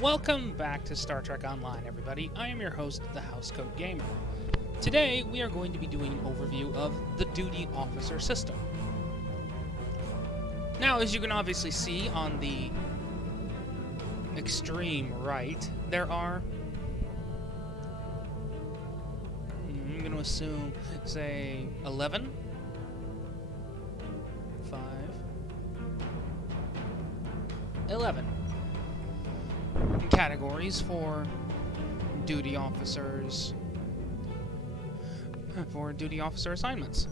Welcome back to Star Trek Online, everybody. I am your host, the Housecode Gamer. Today, we are going to be doing an overview of the Duty Officer system. Now, as you can obviously see on the extreme right, there are, I'm going to assume, say, 11? 11 categories for duty officers, for duty officer assignments.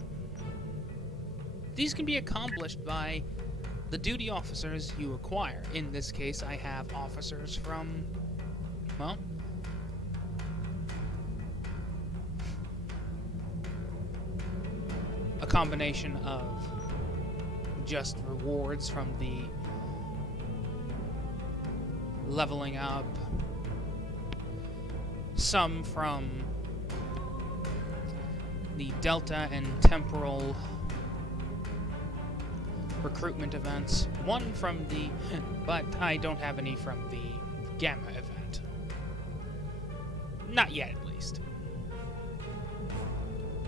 These can be accomplished by the duty officers you acquire. In this case, I have officers from, well, a combination of just rewards from the leveling up, some from the Delta and Temporal recruitment events, one from the, but I don't have any from the Gamma event. Not yet, at least.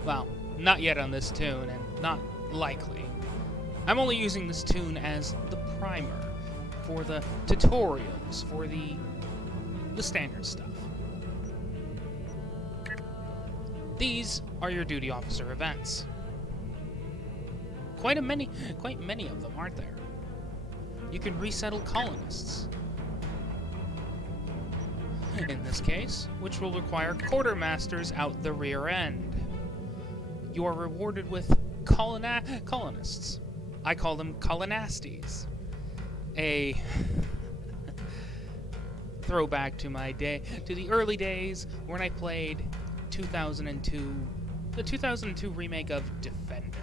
Well, not yet on this tune, and not likely. I'm only using this tune as the primer for the tutorials, for the standard stuff. These are your duty officer events. Quite many of them, aren't there? You can resettle colonists. In this case, which will require quartermasters out the rear end. You are rewarded with colonists. I call them colonastes. A throwback to the early days when I played the 2002 remake of Defender.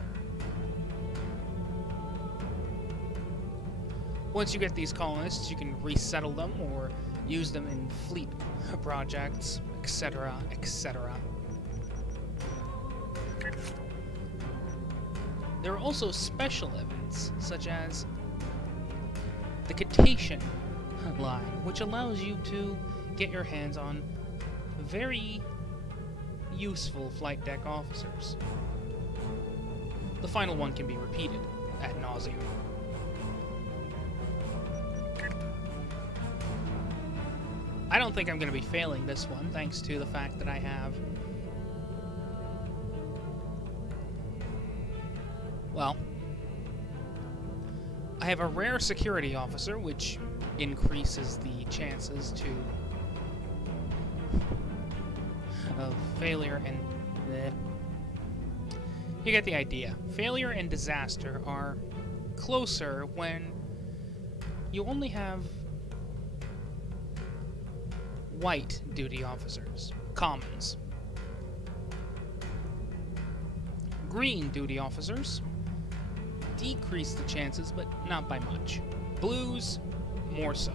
Once you get these colonists, you can resettle them or use them in fleet projects, etc., etc. There are also special events, such as the Cetacean line, which allows you to get your hands on very useful flight deck officers. The final one can be repeated ad nauseum. I don't think I'm going to be failing this one, thanks to the fact that I have, well, I have a rare security officer, which increases the chances of failure and... You get the idea. Failure and disaster are closer when you only have white duty officers, commons. Green duty officers decrease the chances, but not by much. Blues, more so.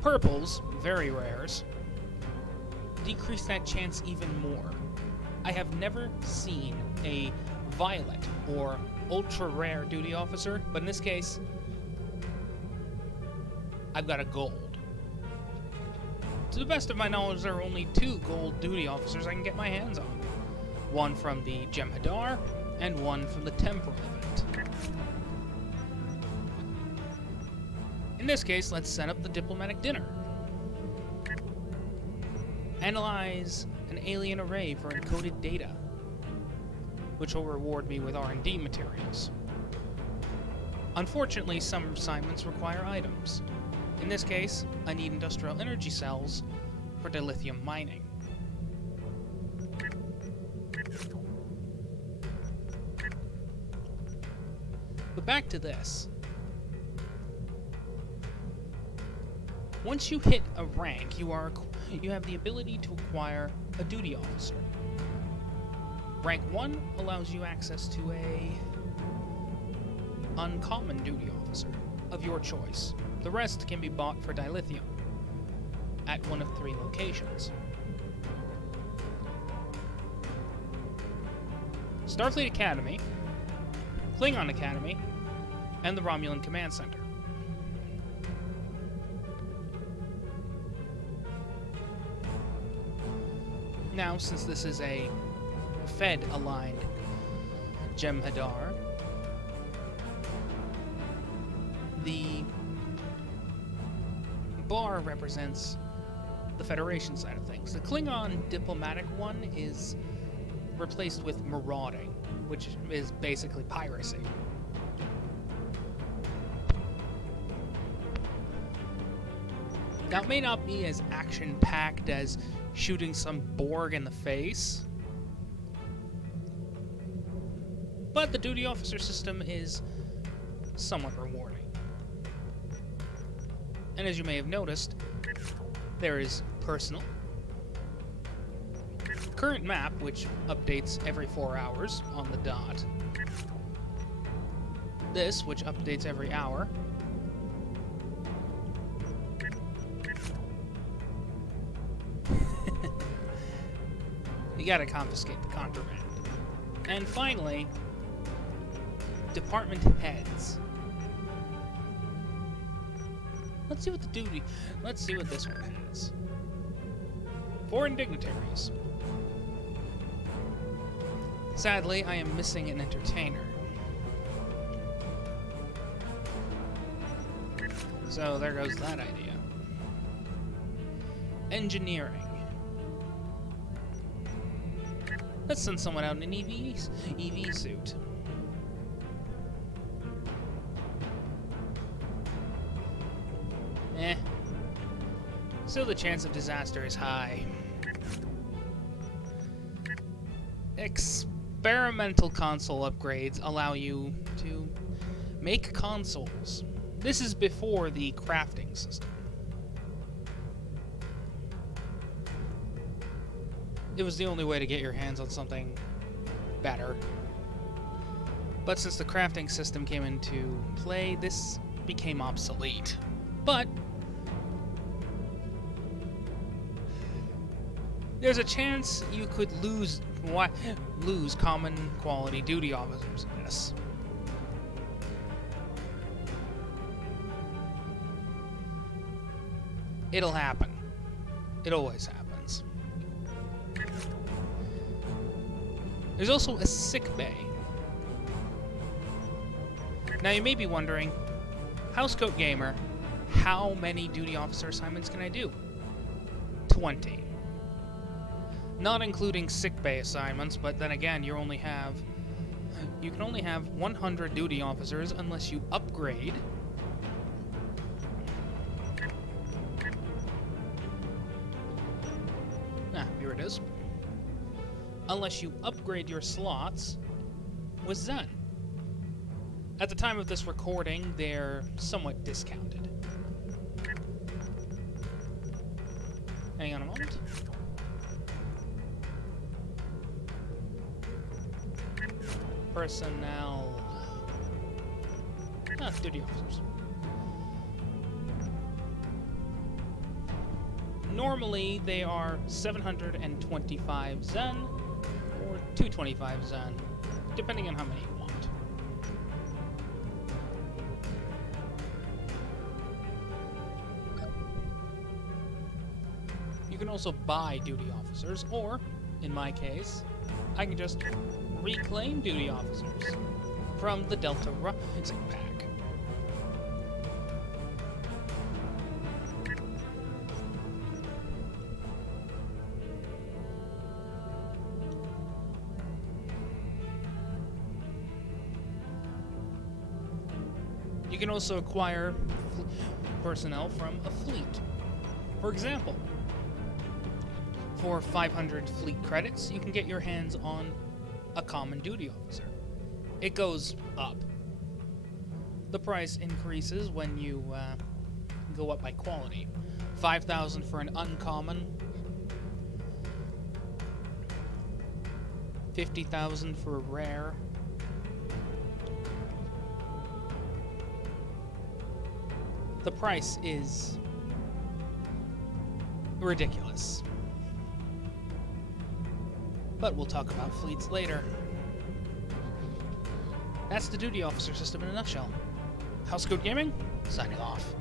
Purples, very rares, decrease that chance even more. I have never seen a violet or ultra rare duty officer, but in this case, I've got a gold. To the best of my knowledge, there are only 2 gold duty officers I can get my hands on. One from the Jem'Hadar, and one from the Temporal event. In this case, let's set up the diplomatic dinner. Analyze an alien array for encoded data, which will reward me with R&D materials. Unfortunately, some assignments require items. In this case, I need industrial energy cells for dilithium mining. But back to this. Once you hit a rank, you have the ability to acquire a duty officer. Rank 1 allows you access to a uncommon duty officer of your choice. The rest can be bought for dilithium at one of 3 locations. Starfleet Academy Klingon Academy, and the Romulan Command Center. Now, since this is a Fed-aligned Jem'Hadar, the bar represents the Federation side of things. The Klingon diplomatic one is replaced with marauding, which is basically piracy. Now, it may not be as action-packed as shooting some Borg in the face, but the duty officer system is somewhat rewarding. And as you may have noticed, there is personal, current map, which updates every 4 hours on the dot, this, which updates every hour, you gotta confiscate the contraband. And finally, department heads. Let's see what this one has. Foreign dignitaries. Sadly, I am missing an entertainer. So there goes that idea. Engineering. Let's send someone out in an EV suit. Still the chance of disaster is high. Experimental console upgrades allow you to make consoles. This is before the crafting system. It was the only way to get your hands on something better. But since the crafting system came into play, this became obsolete. But there's a chance you could lose common quality duty officers in this. It'll happen. It always happens. There's also a sick bay. Now you may be wondering, Housecoat Gamer, how many duty officer assignments can I do? 20. Not including sick bay assignments, but then again, you can only have 100 duty officers unless you upgrade. Here it is. Unless you upgrade your slots with Zen. At the time of this recording, they're somewhat discounted. Hang on a moment. Personnel. Duty officers. Normally, they are 725 Zen or 225 Zen, depending on how many you want. You can also buy duty officers, or, in my case, I can just reclaim duty officers from the Delta Rising pack. You can also acquire personnel from a fleet. For example, for 500 fleet credits, you can get your hands on a common duty officer. It goes up. The price increases when you go up by quality. 5,000 for an uncommon, 50,000 for a rare. The price is ridiculous. But we'll talk about fleets later. That's the duty officer system in a nutshell. House Code Gaming, signing off.